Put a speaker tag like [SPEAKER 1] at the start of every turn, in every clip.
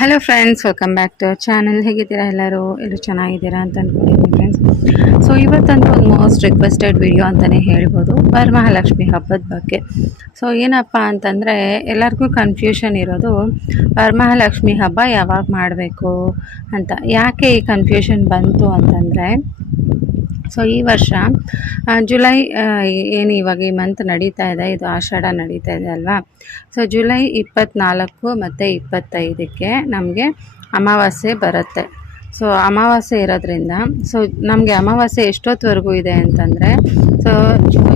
[SPEAKER 1] Hello friends welcome back to channel ಹೇಗಿದ್ದೀರಾ ಎಲ್ಲರೂ? ಎಲ್ಲರೂ ಚೆನ್ನಾಗಿದ್ದೀರಾ ಅಂತ ಅಂದ್ಕೊಂಡಿದ್ದೀನಿ ಫ್ರೆಂಡ್ಸ್ ಸೊ ಇವತ್ತಂತೂ ಒಂದು ಮೋಸ್ಟ್ ರಿಕ್ವೆಸ್ಟೆಡ್ ವಿಡಿಯೋ ಅಂತಲೇ ಹೇಳ್ಬೋದು. ವರಮಹಾಲಕ್ಷ್ಮಿ ಹಬ್ಬದ ಬಗ್ಗೆ. ಸೊ ಏನಪ್ಪ ಅಂತಂದರೆ, ಎಲ್ಲರಿಗೂ ಕನ್ಫ್ಯೂಷನ್ ಇರೋದು, ವರಮಹಾಲಕ್ಷ್ಮಿ ಹಬ್ಬ ಯಾವಾಗ ಮಾಡಬೇಕು ಅಂತ. ಯಾಕೆ ಈ ಕನ್ಫ್ಯೂಷನ್ ಬಂತು ಅಂತಂದರೆ ಸೊ ಈ ವರ್ಷ ಜುಲೈ ಏನು ಇವಾಗ ಈ ಮಂತ್ ನಡೀತಾ ಇದೆ, ಇದು ಆಷಾಢ ನಡೀತಾ ಇದೆ ಅಲ್ವಾ? ಸೊ ಜುಲೈ ಇಪ್ಪತ್ತ್ನಾಲ್ಕು ಮತ್ತು ಇಪ್ಪತ್ತೈದಕ್ಕೆ ನಮಗೆ ಅಮಾವಾಸ್ಯೆ ಬರುತ್ತೆ. ಸೊ ಅಮಾವಾಸ್ಯೆ ಇರೋದ್ರಿಂದ ಸೊ ನಮಗೆ ಅಮಾವಾಸ್ಯೆ ಎಷ್ಟೊತ್ತವರೆಗೂ ಇದೆ ಅಂತಂದರೆ ಸೊ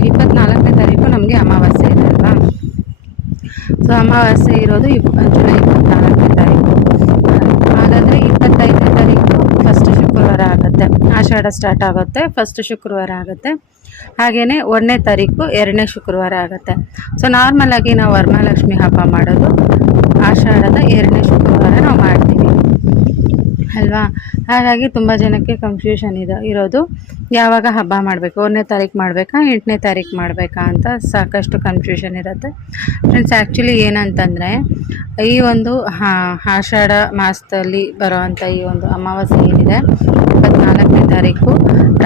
[SPEAKER 1] ಇಪ್ಪತ್ತ್ನಾಲ್ಕನೇ ತಾರೀಕು ನಮಗೆ ಅಮಾವಾಸ್ಯೆ ಇದೆ ಅಲ್ವಾ? ಸೊ ಅಮಾವಾಸ್ಯೆ ಇರೋದು ಇಪ್ಪ ಜುಲೈ ಇಪ್ಪತ್ತ್ನಾಲ್ಕನೇ ತಾರೀಕು. ಹಾಗಾದರೆ ಶುಕ್ರವಾರ ಆಗುತ್ತೆ. ಆಷಾಢ ಸ್ಟಾರ್ಟ್ ಆಗುತ್ತೆ ಫಸ್ಟ್ ಶುಕ್ರವಾರ ಆಗುತ್ತೆ. ಹಾಗೆಯೇ ಒಂದನೇ ತಾರೀಕು ಎರಡನೇ ಶುಕ್ರವಾರ ಆಗುತ್ತೆ. ಸೊ ನಾರ್ಮಲಾಗಿ ನಾವು ವರಮಹಾಲಕ್ಷ್ಮಿ ಹಬ್ಬ ಮಾಡೋದು ಆಷಾಢದ ಎರಡನೇ ಶುಕ್ರವಾರ. ಅಲ್ವಾ? ಹಾಗಾಗಿ ತುಂಬ ಜನಕ್ಕೆ ಕನ್ಫ್ಯೂಷನ್ ಇದೆ, ಇರೋದು ಯಾವಾಗ ಹಬ್ಬ ಮಾಡಬೇಕು, ಒಂದನೇ ತಾರೀಕು ಮಾಡಬೇಕಾ, ಎಂಟನೇ ತಾರೀಕು ಮಾಡಬೇಕಾ ಅಂತ ಸಾಕಷ್ಟು ಕನ್ಫ್ಯೂಷನ್ ಇರುತ್ತೆ. ಫ್ರೆಂಡ್ಸ್ ಆ್ಯಕ್ಚುಲಿ ಏನಂತಂದರೆ, ಈ ಒಂದು ಆಷಾಢ ಮಾಸದಲ್ಲಿ ಬರೋವಂಥ ಈ ಒಂದು ಅಮಾವಾಸ್ಯೆ ಏನಿದೆ, ಇಪ್ಪತ್ನಾಲ್ಕನೇ ತಾರೀಕು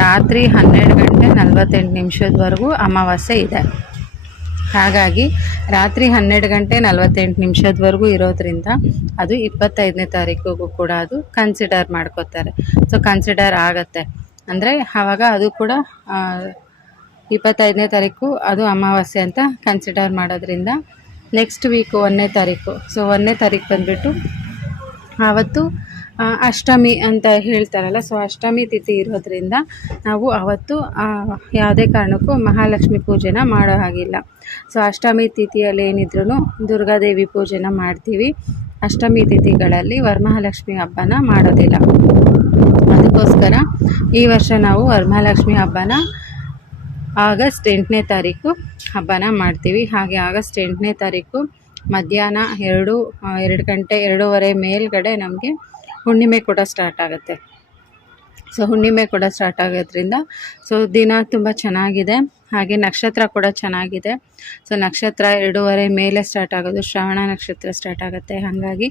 [SPEAKER 1] ರಾತ್ರಿ ಹನ್ನೆರಡು ಗಂಟೆ ನಲವತ್ತೆಂಟು ನಿಮಿಷದವರೆಗೂ ಅಮಾವಾಸ್ಯೆ ಇದೆ. ಹಾಗಾಗಿ ರಾತ್ರಿ ಹನ್ನೆರಡು ಗಂಟೆ ನಲವತ್ತೆಂಟು ನಿಮಿಷದವರೆಗೂ ಇರೋದ್ರಿಂದ ಅದು ಇಪ್ಪತ್ತೈದನೇ ತಾರೀಕಿಗೂ ಕೂಡ ಅದು ಕನ್ಸಿಡರ್ ಮಾಡ್ಕೋತಾರೆ. ಸೊ ಕನ್ಸಿಡರ್ ಆಗತ್ತೆ. ಅಂದರೆ ಆವಾಗ ಅದು ಕೂಡ ಇಪ್ಪತ್ತೈದನೇ ತಾರೀಕು ಅದು ಅಮಾವಾಸ್ಯೆ ಅಂತ ಕನ್ಸಿಡರ್ ಮಾಡೋದ್ರಿಂದ ನೆಕ್ಸ್ಟ್ ವೀಕು ಒಂದನೇ ತಾರೀಕು ಸೊ ಒಂದನೇ ತಾರೀಕು ಬಂದುಬಿಟ್ಟು ಆವತ್ತು ಅಷ್ಟಮಿ ಅಂತ ಹೇಳ್ತಾರಲ್ಲ ಸೊ ಅಷ್ಟಮಿ ತಿಥಿ ಇರೋದ್ರಿಂದ ನಾವು ಅವತ್ತು ಯಾವುದೇ ಕಾರಣಕ್ಕೂ ಮಹಾಲಕ್ಷ್ಮಿ ಪೂಜೆನ ಮಾಡೋ ಹಾಗಿಲ್ಲ. ಸೊ ಅಷ್ಟಮಿ ತಿಥಿಯಲ್ಲಿ ಏನಿದ್ರೂ ದುರ್ಗಾದೇವಿ ಪೂಜೆನ ಮಾಡ್ತೀವಿ. ಅಷ್ಟಮಿ ತಿಥಿಗಳಲ್ಲಿ ವರಮಹಾಲಕ್ಷ್ಮಿ ಹಬ್ಬನ ಮಾಡೋದಿಲ್ಲ. ಅದಕ್ಕೋಸ್ಕರ ಈ ವರ್ಷ ನಾವು ವರಮಹಾಲಕ್ಷ್ಮಿ ಹಬ್ಬನ ಆಗಸ್ಟ್ ಎಂಟನೇ ತಾರೀಕು ಹಬ್ಬನ ಮಾಡ್ತೀವಿ. ಹಾಗೆ ಆಗಸ್ಟ್ ಎಂಟನೇ ತಾರೀಕು ಮಧ್ಯಾಹ್ನ ಎರಡು ಎರಡು ಗಂಟೆ, ಎರಡೂವರೆ ಮೇಲ್ಗಡೆ ನಮಗೆ ಹುಣ್ಣಿಮೆ ಕೂಡ ಸ್ಟಾರ್ಟ್ ಆಗುತ್ತೆ. ಸೊ ಹುಣ್ಣಿಮೆ ಕೂಡ ಸ್ಟಾರ್ಟ್ ಆಗೋದ್ರಿಂದ ಸೊ ದಿನ ತುಂಬ ಚೆನ್ನಾಗಿದೆ. ಹಾಗೆ ನಕ್ಷತ್ರ ಕೂಡ ಚೆನ್ನಾಗಿದೆ. ಸೊ ನಕ್ಷತ್ರ ಎರಡೂವರೆ ಮೇಲೆ ಸ್ಟಾರ್ಟ್ ಆಗೋದು, ಶ್ರವಣ ನಕ್ಷತ್ರ ಸ್ಟಾರ್ಟ್ ಆಗುತ್ತೆ. ಹಾಗಾಗಿ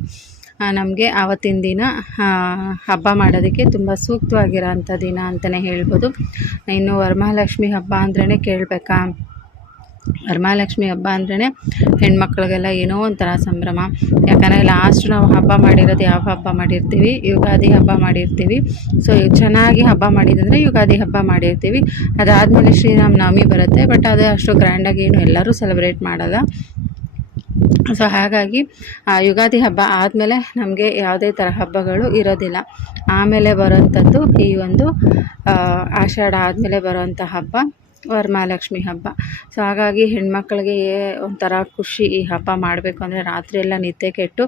[SPEAKER 1] ನಮಗೆ ಆವತ್ತಿನ ದಿನ ಹಬ್ಬ ಮಾಡೋದಕ್ಕೆ ತುಂಬ ಸೂಕ್ತವಾಗಿರೋ ಅಂಥ ದಿನ ಅಂತಲೇ ಹೇಳ್ಬೋದು. ಇನ್ನು ವರಮಹಾಲಕ್ಷ್ಮಿ ಹಬ್ಬ ಅಂದ್ರೇ ಕೇಳಬೇಕಾ? ವರಮಹಾಲಕ್ಷ್ಮಿ ಹಬ್ಬ ಅಂದ್ರೇ ಹೆಣ್ಮಕ್ಳಿಗೆಲ್ಲ ಏನೋ ಒಂಥರ ಸಂಭ್ರಮ. ಯಾಕಂದರೆ ಲಾಸ್ಟ್ ನಾವು ಹಬ್ಬ ಮಾಡಿರೋದು ಯಾವ ಹಬ್ಬ ಮಾಡಿರ್ತೀವಿ? ಯುಗಾದಿ ಹಬ್ಬ ಮಾಡಿರ್ತೀವಿ. ಸೊ ಚೆನ್ನಾಗಿ ಹಬ್ಬ ಮಾಡಿದಂದರೆ ಯುಗಾದಿ ಹಬ್ಬ ಮಾಡಿರ್ತೀವಿ. ಅದಾದಮೇಲೆ ಶ್ರೀರಾಮನವಮಿ ಬರುತ್ತೆ ಬಟ್ ಅದು ಅಷ್ಟು ಗ್ರ್ಯಾಂಡಾಗಿ ಏನು ಎಲ್ಲರೂ ಸೆಲೆಬ್ರೇಟ್ ಮಾಡಲ್ಲ. ಸೊ ಹಾಗಾಗಿ ಯುಗಾದಿ ಹಬ್ಬ ಆದಮೇಲೆ ನಮಗೆ ಯಾವುದೇ ಥರ ಹಬ್ಬಗಳು ಇರೋದಿಲ್ಲ. ಆಮೇಲೆ ಬರೋಂಥದ್ದು ಈ ಒಂದು ಆಷಾಢ ಆದಮೇಲೆ ಬರೋವಂಥ ಹಬ್ಬ. ವರಮಹಾಲಕ್ಷ್ಮಿ ಹಬ್ಬ. ಸೊ ಹಾಗಾಗಿ ಹೆಣ್ಮಕ್ಳಿಗೆ ಒಂಥರ ಖುಷಿ ಈ ಹಬ್ಬ ಮಾಡಬೇಕು ಅಂದರೆ ರಾತ್ರಿ ಎಲ್ಲ ನಿದ್ದೆ ಕೆಟ್ಟು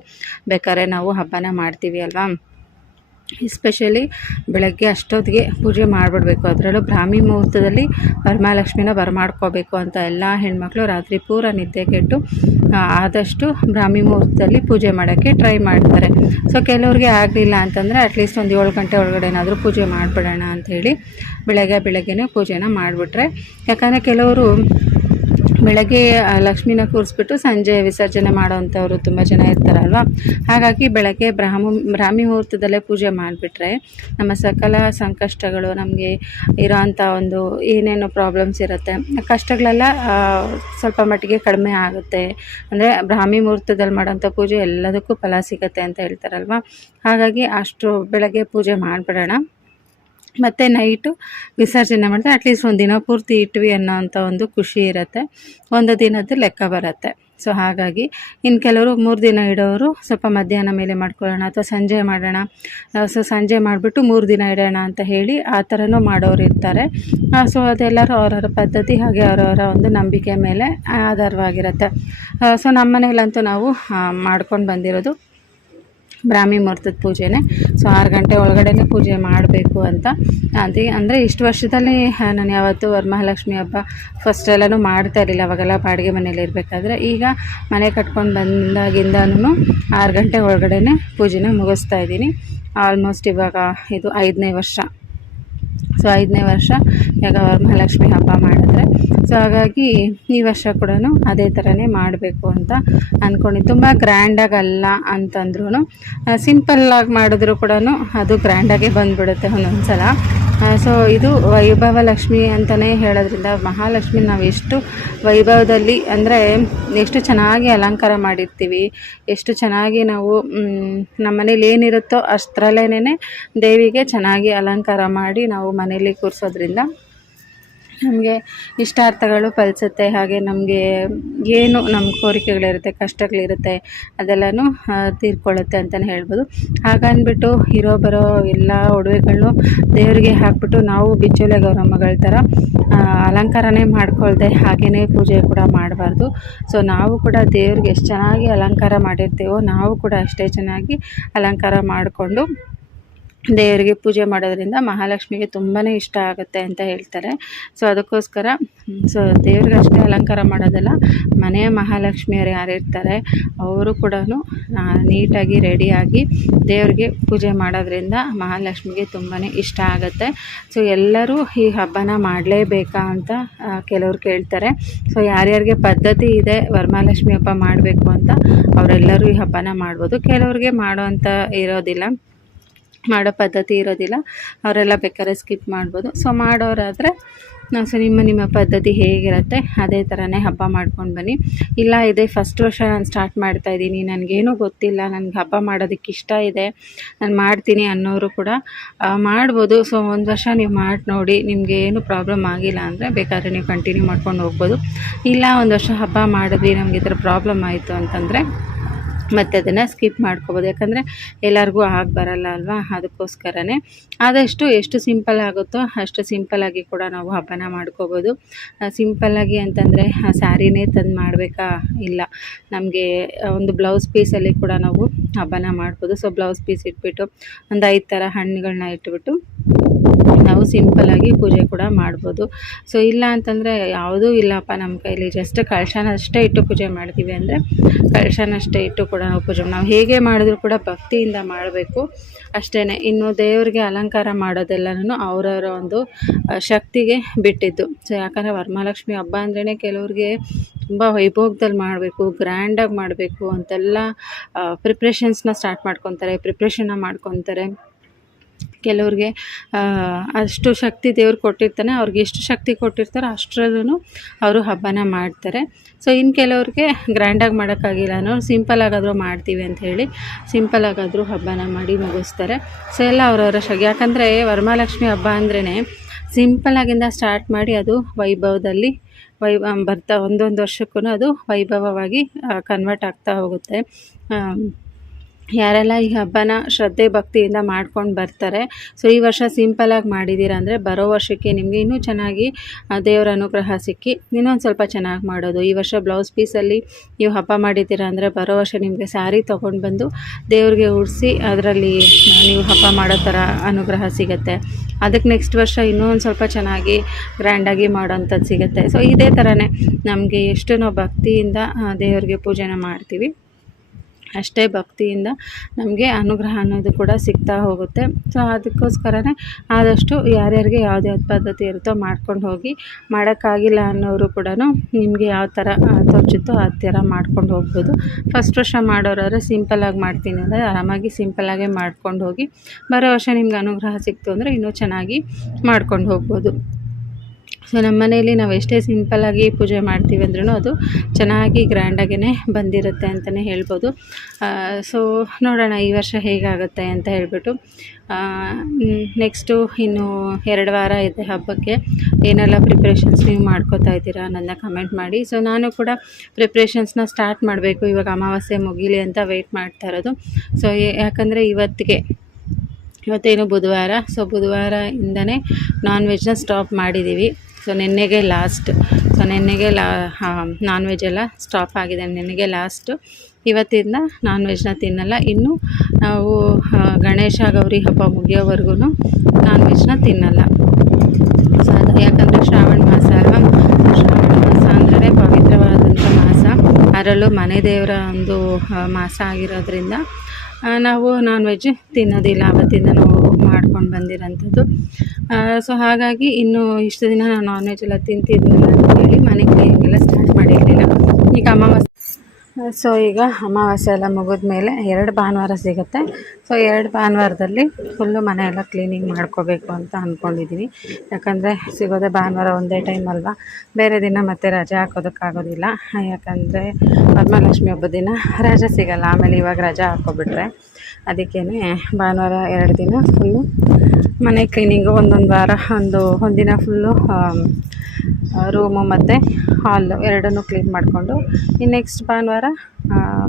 [SPEAKER 1] ಬೇಕಾದ್ರೆ ನಾವು ಹಬ್ಬನ ಮಾಡ್ತೀವಿ ಅಲ್ವಾ? ಎಸ್ಪೆಷಲಿ ಬೆಳಗ್ಗೆ ಅಷ್ಟೊತ್ತಿಗೆ ಪೂಜೆ ಮಾಡಿಬಿಡ್ಬೇಕು. ಅದರಲ್ಲೂ ಬ್ರಾಹ್ಮಿ ಮುಹೂರ್ತದಲ್ಲಿ ವರಮಹಾಲಕ್ಷ್ಮಿನ ಬರಮಾಡ್ಕೋಬೇಕು ಅಂತ ಎಲ್ಲ ಹೆಣ್ಮಕ್ಳು ರಾತ್ರಿ ಪೂರ ನಿದ್ದೆ ಕೆಟ್ಟು ಆದಷ್ಟು ಬ್ರಾಹ್ಮಿ ಮುಹೂರ್ತದಲ್ಲಿ ಪೂಜೆ ಮಾಡೋಕ್ಕೆ ಟ್ರೈ ಮಾಡ್ತಾರೆ. ಸೊ ಕೆಲವ್ರಿಗೆ ಆಗಲಿಲ್ಲ ಅಂತಂದರೆ ಅಟ್ಲೀಸ್ಟ್ ಒಂದು ಏಳು ಗಂಟೆ ಒಳಗಡೆ ಏನಾದರೂ ಪೂಜೆ ಮಾಡಿಬಿಡೋಣ ಅಂಥೇಳಿ ಬೆಳಗ್ಗೆ ಬೆಳಗ್ಗೆನೇ ಪೂಜೆನ ಮಾಡಿಬಿಟ್ರೆ. ಯಾಕಂದರೆ ಕೆಲವರು ಬೆಳಗ್ಗೆ ಲಕ್ಷ್ಮಿನ ಕೂರಿಸ್ಬಿಟ್ಟು ಸಂಜೆ ವಿಸರ್ಜನೆ ಮಾಡೋವಂಥವ್ರು ತುಂಬ ಜನ ಇರ್ತಾರಲ್ವ? ಹಾಗಾಗಿ ಬೆಳಗ್ಗೆ ಬ್ರಾಹ್ಮ, ಬ್ರಾಹ್ಮಿ ಮುಹೂರ್ತದಲ್ಲೇ ಪೂಜೆ ಮಾಡಿಬಿಟ್ರೆ ನಮ್ಮ ಸಕಲ ಸಂಕಷ್ಟಗಳು, ನಮಗೆ ಇರೋವಂಥ ಒಂದು ಏನೇನು ಪ್ರಾಬ್ಲಮ್ಸ್ ಇರುತ್ತೆ. ಕಷ್ಟಗಳೆಲ್ಲ ಸ್ವಲ್ಪ ಮಟ್ಟಿಗೆ ಕಡಿಮೆ ಆಗುತ್ತೆ. ಅಂದರೆ ಬ್ರಾಹ್ಮಿ ಮುಹೂರ್ತದಲ್ಲಿ ಮಾಡೋಂಥ ಪೂಜೆ ಎಲ್ಲದಕ್ಕೂ ಫಲ ಸಿಗುತ್ತೆ ಅಂತ ಹೇಳ್ತಾರಲ್ವ? ಹಾಗಾಗಿ ಅಷ್ಟು ಬೆಳಗ್ಗೆ ಪೂಜೆ ಮಾಡಿಬಿಡೋಣ. ಮತ್ತು ನೈಟು ವಿಸರ್ಜನೆ ಮಾಡಿದ್ರೆ ಅಟ್ಲೀಸ್ಟ್ ಒಂದು ದಿನ ಪೂರ್ತಿ ಇಟ್ವಿ ಅನ್ನೋ ಅಂಥ ಒಂದು ಖುಷಿ ಇರುತ್ತೆ. ಒಂದು ದಿನದ್ದು ಲೆಕ್ಕ ಬರುತ್ತೆ. ಸೊ ಹಾಗಾಗಿ ಇನ್ನು ಕೆಲವರು ಮೂರು ದಿನ ಇಡೋರು ಸ್ವಲ್ಪ ಮಧ್ಯಾಹ್ನ ಮೇಲೆ ಮಾಡ್ಕೊಳ್ಳೋಣ ಅಥವಾ ಸಂಜೆ ಮಾಡೋಣ. ಸೊ ಸಂಜೆ ಮಾಡಿಬಿಟ್ಟು ಮೂರು ದಿನ ಇಡೋಣ ಅಂತ ಹೇಳಿ ಆ ಥರನೂ ಮಾಡೋರು ಇರ್ತಾರೆ. ಸೊ ಅದೆಲ್ಲರೂ ಅವರವರ ಪದ್ಧತಿ ಹಾಗೆ ಅವರವರ ಒಂದು ನಂಬಿಕೆ ಮೇಲೆ ಆಧಾರವಾಗಿರುತ್ತೆ. ಸೊ ನಮ್ಮ ಮನೇಲಂತೂ ನಾವು ಮಾಡ್ಕೊಂಡು ಬಂದಿರೋದು. ಬ್ರಾಹ್ಮಿ ಮುಹೂರ್ತದ ಪೂಜೆನೇ. ಸೊ ಆರು ಗಂಟೆ ಒಳಗಡೆನೇ ಪೂಜೆ ಮಾಡಬೇಕು ಅಂತ. ಅದೇ ಅಂದರೆ ಇಷ್ಟು ವರ್ಷದಲ್ಲಿ ನಾನು ಯಾವತ್ತೂ ವರಮಹಾಲಕ್ಷ್ಮಿ ಹಬ್ಬ ಫಸ್ಟ್ ಎಲ್ಲನೂ ಮಾಡ್ತಾ ಇರಲಿಲ್ಲ. ಅವಾಗೆಲ್ಲ ಬಾಡಿಗೆ ಮನೇಲಿ ಇರಬೇಕಾದ್ರೆ ಈಗ ಮನೆ ಕಟ್ಕೊಂಡು ಬಂದಾಗಿಂದನೂ ಆರು ಗಂಟೆ ಒಳಗಡೆನೇ ಪೂಜೆನ ಮುಗಿಸ್ತಾ ಇದ್ದೀನಿ. ಆಲ್ಮೋಸ್ಟ್ ಇವಾಗ ಇದು ಐದನೇ ವರ್ಷ. ಸೊ ಐದನೇ ವರ್ಷ ಈಗ ಮಹಾಲಕ್ಷ್ಮಿ ಹಬ್ಬ ಮಾಡಿದ್ರೆ. ಸೊ ಹಾಗಾಗಿ ಈ ವರ್ಷ ಕೂಡ ಅದೇ ಥರನೇ ಮಾಡಬೇಕು ಅಂತ ಅಂದ್ಕೊಂಡು ತುಂಬ ಗ್ರ್ಯಾಂಡಾಗಲ್ಲ ಅಂತಂದ್ರೂ ಸಿಂಪಲ್ಲಾಗಿ ಮಾಡಿದ್ರು ಕೂಡ ಅದು ಗ್ರ್ಯಾಂಡಾಗೆ ಬಂದುಬಿಡುತ್ತೆ ಒಂದೊಂದು ಸಲ ಸೊ ಇದು ವೈಭವ ಲಕ್ಷ್ಮಿ ಅಂತಲೇ ಹೇಳೋದ್ರಿಂದ ಮಹಾಲಕ್ಷ್ಮಿ ನಾವು ಎಷ್ಟು ವೈಭವದಲ್ಲಿ ಅಂದರೆ ಎಷ್ಟು ಚೆನ್ನಾಗಿ ಅಲಂಕಾರ ಮಾಡಿರ್ತೀವಿ, ಎಷ್ಟು ಚೆನ್ನಾಗಿ ನಾವು ನಮ್ಮ ಮನೇಲಿ ಏನಿರುತ್ತೋ ಅಷ್ಟರಲ್ಲೇ ದೇವಿಗೆ ಚೆನ್ನಾಗಿ ಅಲಂಕಾರ ಮಾಡಿ ನಾವು ಮನೇಲಿ ಕೂರಿಸೋದ್ರಿಂದ ನಮಗೆ ಇಷ್ಟಾರ್ಥಗಳು ಫಲಿಸುತ್ತೆ, ಹಾಗೆ ನಮಗೆ ಏನು ನಮ್ಮ ಕೋರಿಕೆಗಳಿರುತ್ತೆ, ಕಷ್ಟಗಳಿರುತ್ತೆ, ಅದೆಲ್ಲನೂ ತೀರ್ಕೊಳ್ಳುತ್ತೆ ಅಂತಲೇ ಹೇಳ್ಬೋದು. ಹಾಗಂದ್ಬಿಟ್ಟು ಇರೋ ಬರೋ ಎಲ್ಲ ಒಡವೆಗಳನ್ನು ದೇವರಿಗೆ ಹಾಕ್ಬಿಟ್ಟು ನಾವು ಬಿಚ್ಚೋಲೆ ಗೌರಮ್ಮಗಳ ಥರ ಅಲಂಕಾರನೇ ಮಾಡ್ಕೊಳ್ದೆ ಹಾಗೆಯೇ ಪೂಜೆ ಕೂಡ ಮಾಡಬಾರ್ದು. ಸೊ ನಾವು ಕೂಡ ದೇವ್ರಿಗೆ ಎಷ್ಟು ಚೆನ್ನಾಗಿ ಅಲಂಕಾರ ಮಾಡಿರ್ತೀವೋ, ನಾವು ಕೂಡ ಅಷ್ಟೇ ಚೆನ್ನಾಗಿ ಅಲಂಕಾರ ಮಾಡಿಕೊಂಡು ದೇವರಿಗೆ ಪೂಜೆ ಮಾಡೋದ್ರಿಂದ ಮಹಾಲಕ್ಷ್ಮಿಗೆ ತುಂಬಾ ಇಷ್ಟ ಆಗುತ್ತೆ ಅಂತ ಹೇಳ್ತಾರೆ. ಸೊ ಅದಕ್ಕೋಸ್ಕರ ಸೊ ದೇವ್ರಿಗೆ ಅಷ್ಟೇ ಅಲಂಕಾರ ಮಾಡೋದಲ್ಲ, ಮನೆಯ ಮಹಾಲಕ್ಷ್ಮಿಯರು ಯಾರಿರ್ತಾರೆ ಅವರು ಕೂಡ ನೀಟಾಗಿ ರೆಡಿಯಾಗಿ ದೇವ್ರಿಗೆ ಪೂಜೆ ಮಾಡೋದ್ರಿಂದ ಮಹಾಲಕ್ಷ್ಮಿಗೆ ತುಂಬಾ ಇಷ್ಟ ಆಗುತ್ತೆ. ಸೊ ಎಲ್ಲರೂ ಈ ಹಬ್ಬನ ಮಾಡಲೇಬೇಕಾ ಅಂತ ಕೆಲವ್ರು ಕೇಳ್ತಾರೆ. ಸೊ ಯಾರ್ಯಾರಿಗೆ ಪದ್ಧತಿ ಇದೆ, ವರಮಹಾಲಕ್ಷ್ಮಿ ಹಬ್ಬ ಮಾಡಬೇಕು ಅಂತ, ಅವರೆಲ್ಲರೂ ಈ ಹಬ್ಬನ ಮಾಡ್ಬೋದು. ಕೆಲವ್ರಿಗೆ ಮಾಡೋ ಅಂತ ಇರೋದಿಲ್ಲ. ಮಾಡೋ ಪದ್ಧತಿ ಇರೋದಿಲ್ಲ. ಅವರೆಲ್ಲ ಬೇಕಾದ್ರೆ ಸ್ಕಿಪ್ ಮಾಡ್ಬೋದು. ಸೊ ಮಾಡೋರಾದರೆ ಸೊ ನಿಮ್ಮ ನಿಮ್ಮ ಪದ್ಧತಿ ಹೇಗಿರುತ್ತೆ, ಅದೇ ಥರನೇ ಹಬ್ಬ ಮಾಡ್ಕೊಂಡು ಬನ್ನಿ. ಇಲ್ಲ, ಇದೆ ಫಸ್ಟ್ ವರ್ಷ ನಾನು ಸ್ಟಾರ್ಟ್ ಮಾಡ್ತಾಯಿದ್ದೀನಿ ನನಗೇನೂ ಗೊತ್ತಿಲ್ಲ. ನನಗೆ ಹಬ್ಬ ಮಾಡೋದಕ್ಕೆ ಇಷ್ಟ ಇದೆ. ನಾನು ಮಾಡ್ತೀನಿ ಅನ್ನೋರು ಕೂಡ ಮಾಡ್ಬೋದು. ಸೊ ಒಂದು ವರ್ಷ ನೀವು ಮಾಡಿ ನೋಡಿ, ನಿಮಗೆ ಏನು ಪ್ರಾಬ್ಲಮ್ ಆಗಿಲ್ಲ ಅಂದರೆ ಬೇಕಾದರೆ ನೀವು ಕಂಟಿನ್ಯೂ ಮಾಡ್ಕೊಂಡು ಹೋಗ್ಬೋದು. ಇಲ್ಲ, ಒಂದು ವರ್ಷ ಹಬ್ಬ ಮಾಡಿದ್ವಿ, ನಮಗೆ ಈ ಥರ ಪ್ರಾಬ್ಲಮ್ ಆಯಿತು ಅಂತಂದರೆ ಮತ್ತು ಅದನ್ನು ಸ್ಕಿಪ್ ಮಾಡ್ಕೋಬೋದು. ಯಾಕಂದರೆ ಎಲ್ಲರಿಗೂ ಆಗಿ ಬರಲ್ಲ ಅಲ್ವಾ? ಅದಕ್ಕೋಸ್ಕರನೇ. ಆದಷ್ಟು ಎಷ್ಟು ಸಿಂಪಲ್ ಆಗುತ್ತೋ ಅಷ್ಟು ಸಿಂಪಲ್ಲಾಗಿ ಕೂಡ ನಾವು ಹಬ್ಬನ ಮಾಡ್ಕೋಬೋದು. ಸಿಂಪಲ್ಲಾಗಿ ಅಂತಂದರೆ ಸ್ಯಾರಿನೇ ತಂದು ಮಾಡಬೇಕಾ? ಇಲ್ಲ. ನಮಗೆ ಒಂದು ಬ್ಲೌಸ್ ಪೀಸಲ್ಲಿ ಕೂಡ ನಾವು ಹಬ್ಬನ ಮಾಡ್ಬೋದು. ಸೊ ಬ್ಲೌಸ್ ಪೀಸ್ ಇಟ್ಬಿಟ್ಟು ಒಂದು ಐದು ಥರ ಹಣ್ಣುಗಳನ್ನ ಇಟ್ಬಿಟ್ಟು ನಾವು ಸಿಂಪಲ್ಲಾಗಿ ಪೂಜೆ ಕೂಡ ಮಾಡ್ಬೋದು. ಸೊ ಇಲ್ಲ ಅಂತಂದರೆ ಯಾವುದೂ ಇಲ್ಲಪ್ಪ ನಮ್ಮ ಕೈಲಿ ಜಸ್ಟ್ ಕಳಶನಷ್ಟೇ ಇಟ್ಟು ಪೂಜೆ ಮಾಡ್ತೀವಿ ಅಂದರೆ ಕಳಶನಷ್ಟೇ ಇಟ್ಟು ಕೂಡ ನಾವು ಪೂಜೆ ನಾವು ಹೇಗೆ ಮಾಡಿದ್ರು ಕೂಡ ಭಕ್ತಿಯಿಂದ ಮಾಡಬೇಕು. ಅಷ್ಟೇ ಇನ್ನು ದೇವರಿಗೆ ಅಲಂಕಾರ ಮಾಡೋದೆಲ್ಲನೂ ಅವರವರ ಒಂದು ಶಕ್ತಿಗೆ ಬಿಟ್ಟಿದ್ದು. ಸೊ ಯಾಕಂದರೆ ವರಮಹಾಲಕ್ಷ್ಮಿ ಹಬ್ಬ ಅಂದ್ರೇ ಕೆಲವ್ರಿಗೆ ತುಂಬ ವೈಭೋಗದಲ್ಲಿ ಮಾಡಬೇಕು ಗ್ರ್ಯಾಂಡಾಗಿ ಮಾಡಬೇಕು ಅಂತೆಲ್ಲ ಪ್ರಿಪ್ರೇಷನ್ಸ್ನ ಸ್ಟಾರ್ಟ್ ಮಾಡ್ಕೊತಾರೆ ಪ್ರಿಪ್ರೇಷನ್ನ ಮಾಡ್ಕೊತಾರೆ. ಕೆಲವ್ರಿಗೆ ಅಷ್ಟು ಶಕ್ತಿ ದೇವ್ರು ಕೊಟ್ಟಿರ್ತಾನೆ, ಅವ್ರಿಗೆ ಎಷ್ಟು ಶಕ್ತಿ ಕೊಟ್ಟಿರ್ತಾರೋ ಅಷ್ಟರಲ್ಲೂ ಅವರು ಹಬ್ಬನ ಮಾಡ್ತಾರೆ. ಸೊ ಇನ್ನು ಕೆಲವ್ರಿಗೆ ಗ್ರ್ಯಾಂಡಾಗಿ ಮಾಡೋಕ್ಕಾಗಿಲ್ಲ ಅನ್ನೋ ಸಿಂಪಲಾಗಾದರೂ ಮಾಡ್ತೀವಿ ಅಂತ ಹೇಳಿ ಸಿಂಪಲಾಗಾದರೂ ಹಬ್ಬನ ಮಾಡಿ ಮುಗಿಸ್ತಾರೆ. ಸೊ ಎಲ್ಲ ಅವರವರ ಶಕ್ ಯಾಕಂದರೆ ವರಮಹಾಲಕ್ಷ್ಮಿ ಹಬ್ಬ ಅಂದ್ರೇ ಸಿಂಪಲಾಗಿಂದ ಸ್ಟಾರ್ಟ್ ಮಾಡಿ ಅದು ವೈಭವದಲ್ಲಿ ವೈಭವ ಬರ್ತಾ ಒಂದೊಂದು ವರ್ಷಕ್ಕೂ ಅದು ವೈಭವವಾಗಿ ಕನ್ವರ್ಟ್ ಆಗ್ತಾ ಹೋಗುತ್ತೆ. ಯಾರೆಲ್ಲ ಈ ಹಬ್ಬನ ಶ್ರದ್ಧೆ ಭಕ್ತಿಯಿಂದ ಮಾಡ್ಕೊಂಡು ಬರ್ತಾರೆ. ಸೊ ಈ ವರ್ಷ ಸಿಂಪಲಾಗಿ ಮಾಡಿದ್ದೀರಾ ಅಂದರೆ ಬರೋ ವರ್ಷಕ್ಕೆ ನಿಮಗೆ ಇನ್ನೂ ಚೆನ್ನಾಗಿ ದೇವರ ಅನುಗ್ರಹ ಸಿಕ್ಕಿ ಇನ್ನೊಂದು ಸ್ವಲ್ಪ ಚೆನ್ನಾಗಿ ಮಾಡೋದು. ಈ ವರ್ಷ ಬ್ಲೌಸ್ ಪೀಸಲ್ಲಿ ನೀವು ಹಬ್ಬ ಮಾಡಿದ್ದೀರಾ ಅಂದರೆ ಬರೋ ವರ್ಷ ನಿಮಗೆ ಸ್ಯಾರಿ ತೊಗೊಂಡು ಬಂದು ದೇವ್ರಿಗೆ ಉಡಿಸಿ ಅದರಲ್ಲಿ ನೀವು ಹಬ್ಬ ಮಾಡೋ ಥರ ಅನುಗ್ರಹ ಸಿಗುತ್ತೆ. ಅದಕ್ಕೆ ನೆಕ್ಸ್ಟ್ ವರ್ಷ ಇನ್ನೂ ಒಂದು ಸ್ವಲ್ಪ ಚೆನ್ನಾಗಿ ಗ್ರ್ಯಾಂಡಾಗಿ ಮಾಡೋಂಥದ್ದು ಸಿಗುತ್ತೆ. ಸೊ ಇದೇ ಥರನೇ ನಮಗೆ ಎಷ್ಟು ನಾವು ಭಕ್ತಿಯಿಂದ ದೇವರಿಗೆ ಪೂಜೆನ ಮಾಡ್ತೀವಿ. ಅಷ್ಟೇ ಭಕ್ತಿಯಿಂದ ನಮಗೆ ಅನುಗ್ರಹ ಅನ್ನೋದು ಕೂಡ ಸಿಗ್ತಾ ಹೋಗುತ್ತೆ. ಸೊ ಅದಕ್ಕೋಸ್ಕರನೇ ಆದಷ್ಟು ಯಾರ್ಯಾರಿಗೆ ಯಾವ್ದು ಯಾವ್ದು ಪದ್ಧತಿ ಇರುತ್ತೋ ಮಾಡ್ಕೊಂಡು ಹೋಗಿ, ಮಾಡೋಕ್ಕಾಗಿಲ್ಲ ಅನ್ನೋರು ಕೂಡ ನಿಮಗೆ ಯಾವ ಥರ ತೋಚುತ್ತೋ ಆ ಥರ ಮಾಡ್ಕೊಂಡು ಹೋಗ್ಬೋದು. ಫಸ್ಟ್ ವರ್ಷ ಮಾಡೋರಾದ್ರೆ ಸಿಂಪಲಾಗಿ ಮಾಡ್ತೀನಿ ಅಂದರೆ ಆರಾಮಾಗಿ ಸಿಂಪಲಾಗೇ ಮಾಡ್ಕೊಂಡು ಹೋಗಿ, ಬರೋ ವರ್ಷ ನಿಮ್ಗೆ ಅನುಗ್ರಹ ಸಿಕ್ತು ಅಂದರೆ ಇನ್ನೂ ಚೆನ್ನಾಗಿ ಮಾಡ್ಕೊಂಡು ಹೋಗ್ಬೋದು. ಸೊ ನಮ್ಮ ಮನೆಯಲ್ಲಿ ನಾವು ಎಷ್ಟೇ ಸಿಂಪಲ್ಲಾಗಿ ಪೂಜೆ ಮಾಡ್ತೀವಿ ಅಂದ್ರೂ ಅದು ಚೆನ್ನಾಗಿ ಗ್ರ್ಯಾಂಡಾಗೇ ಬಂದಿರುತ್ತೆ ಅಂತಲೇ ಹೇಳ್ಬೋದು. ಸೊ ನೋಡೋಣ ಈ ವರ್ಷ ಹೇಗಾಗುತ್ತೆ ಅಂತ ಹೇಳ್ಬಿಟ್ಟು. ನೆಕ್ಸ್ಟು ಇನ್ನು ಎರಡು ವಾರ ಇದೆ ಹಬ್ಬಕ್ಕೆ. ಏನೆಲ್ಲ ಪ್ರಿಪ್ರೇಷನ್ಸ್ ನೀವು ಮಾಡ್ಕೋತಾ ಇದ್ದೀರಾ ನನ್ನ ಕಮೆಂಟ್ ಮಾಡಿ. ಸೊ ನಾನು ಕೂಡ ಪ್ರಿಪ್ರೇಷನ್ಸ್ನ ಸ್ಟಾರ್ಟ್ ಮಾಡಬೇಕು. ಇವಾಗ ಅಮಾವಾಸ್ಯೆ ಮುಗೀಲಿ ಅಂತ ವೆಯ್ಟ್ ಮಾಡ್ತಾ ಇರೋದು. ಸೊ ಯಾಕಂದರೆ ಇವತ್ತಿಗೆ, ಇವತ್ತೇನು ಬುಧವಾರ. ಸೊ ಬುಧವಾರದಿಂದನೇ ನಾನ್ ವೆಜ್ನ ಸ್ಟಾಪ್ ಮಾಡಿದ್ದೀವಿ ಸೊ ನಿನ್ನೆಗೆ ಲಾಸ್ಟ್ ಸೊ ನಿನ್ನೆಗೆ ಲಾ ನಾನ್ ವೆಜ್ ಎಲ್ಲ ಸ್ಟಾಪ್ ಆಗಿದೆ. ನಿನಗೆ ಲಾಸ್ಟು ಇವತ್ತಿಂದ ನಾನ್ ವೆಜ್ನ ತಿನ್ನಲ್ಲ. ಇನ್ನು ನಾವು ಗಣೇಶ ಗೌರಿ ಹಬ್ಬ ಮುಗಿಯೋವರೆಗೂ ನಾನ್ ವೆಜ್ನ ತಿನ್ನಲ್ಲ. ಸೊ ಅದು ಯಾಕಂದರೆ ಶ್ರಾವಣ ಮಾಸ ಅಲ್ವಾ? ಶ್ರಾವಣ ಮಾಸ ಅಂದರೆ ಪವಿತ್ರವಾದಂಥ ಮಾಸ. ಅದರಲ್ಲೂ ಮನೆ ದೇವರ ಒಂದು ಮಾಸ ಆಗಿರೋದ್ರಿಂದ ನಾವು ನಾನ್ ವೆಜ್ ತಿನ್ನೋದಿಲ್ಲ. ಆವತ್ತಿಂದ ನಾವು ಮಾಡ್ಕೊಂಡು ಬಂದಿರೋಂಥದ್ದು. ಸೊ ಹಾಗಾಗಿ ಇನ್ನು ಇಷ್ಟು ದಿನ ನಾನು ನಾನ್ ವೆಜ್ ಎಲ್ಲ ಅಂತ ಹೇಳಿ ಮನೆ ಕ್ಲೀನಿಂಗ್ ಎಲ್ಲ ಸ್ಟಾರ್ಟ್ ಮಾಡಿರಲಿಲ್ಲ. ಈಗ ಅಮಾವಾಸ್ಯೆ ಸೊ ಈಗ ಅಮಾವಾಸ್ಯೆ ಎಲ್ಲ ಮುಗಿದ ಮೇಲೆ ಎರಡು ಭಾನುವಾರ ಸಿಗುತ್ತೆ. ಸೊ ಎರಡು ಭಾನುವಾರದಲ್ಲಿ ಫುಲ್ಲು ಮನೆಯೆಲ್ಲ ಕ್ಲೀನಿಂಗ್ ಮಾಡ್ಕೋಬೇಕು ಅಂತ ಅಂದ್ಕೊಂಡಿದ್ದೀವಿ ಯಾಕಂದರೆ ಸಿಗೋದೇ ಭಾನುವಾರ ಒಂದೇ ಟೈಮ್ ಅಲ್ವಾ? ಬೇರೆ ದಿನ ಮತ್ತೆ ರಜೆ ಹಾಕೋದಕ್ಕಾಗೋದಿಲ್ಲ. ಯಾಕಂದರೆ ಪದ್ಮಲಕ್ಷ್ಮಿ ಹಬ್ಬದ ದಿನ ರಜೆ ಸಿಗಲ್ಲ. ಆಮೇಲೆ ಇವಾಗ ರಜೆ ಹಾಕ್ಕೊಬಿಟ್ರೆ ಅದಕ್ಕೇ ಭಾನುವಾರ ಎರಡು ದಿನ ಫುಲ್ಲು ಮನೆ ಕ್ಲೀನಿಂಗು ಒಂದೊಂದು ವಾರ, ಒಂದು, ಒಂದಿನ ಫುಲ್ಲು ರೂಮು ಮತ್ತು ಹಾಲು ಎರಡನ್ನೂ ಕ್ಲೀನ್ ಮಾಡಿಕೊಂಡು ಇನ್ನು ನೆಕ್ಸ್ಟ್ ಭಾನುವಾರ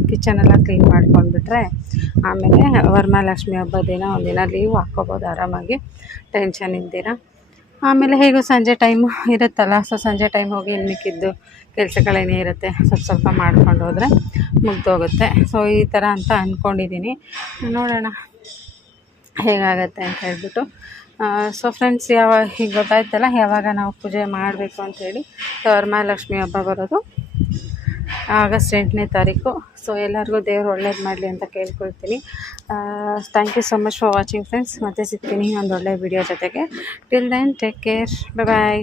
[SPEAKER 1] ಕಿಚನೆಲ್ಲ ಕ್ಲೀನ್ ಮಾಡ್ಕೊಂಡ್ಬಿಟ್ರೆ, ಆಮೇಲೆ ವರಮಹಾಲಕ್ಷ್ಮಿ ಹಬ್ಬ ದಿನ, ಒಂದಿನ ಲೀವ್ ಹಾಕ್ಕೋಬೋದು ಆರಾಮಾಗಿ ಟೆನ್ಷನ್ ಇದ್ದೀರ ಆಮೇಲೆ ಹೇಗೂ ಸಂಜೆ ಟೈಮು ಇರುತ್ತಲ್ಲ ಸೊ ಸಂಜೆ ಟೈಮ್ ಹೋಗಿ ಇನ್ನು ಮಿಕ್ಕಿದ್ದು ಕೆಲಸಗಳೇನೇ ಇರುತ್ತೆ, ಸ್ವಲ್ಪ ಸ್ವಲ್ಪ ಮಾಡ್ಕೊಂಡು ಹೋದರೆ ಮುಗ್ದೋಗುತ್ತೆ ಸೊ ಈ ಥರ ಅಂತ ಅಂದ್ಕೊಂಡಿದ್ದೀನಿ ನೋಡೋಣ, ಹೇಗಾಗತ್ತೆ ಅಂತ ಹೇಳ್ಬಿಟ್ಟು ಸೊ ಫ್ರೆಂಡ್ಸ್ ಯಾವಾಗ ಈಗ ಗೊತ್ತಾಯ್ತಲ್ಲ, ಯಾವಾಗ ನಾವು ಪೂಜೆ ಮಾಡಬೇಕು ಅಂಥೇಳಿ ವರಮಹಾಲಕ್ಷ್ಮಿ ಹಬ್ಬ ಬರೋದು ಆಗಸ್ಟ್ ಎಂಟನೇ ತಾರೀಕು. ಸೊ ಎಲ್ಲರಿಗೂ ದೇವ್ರು ಒಳ್ಳೇದು ಮಾಡಲಿ ಅಂತ ಕೇಳ್ಕೊಳ್ತೀನಿ. Thank you so much for watching friends ಮತ್ತೆ ಸಿಗ್ತೀನಿ ಒಂದು ಒಳ್ಳೆ ವಿಡಿಯೋ ಜೊತೆಗೆ. Till then take care bye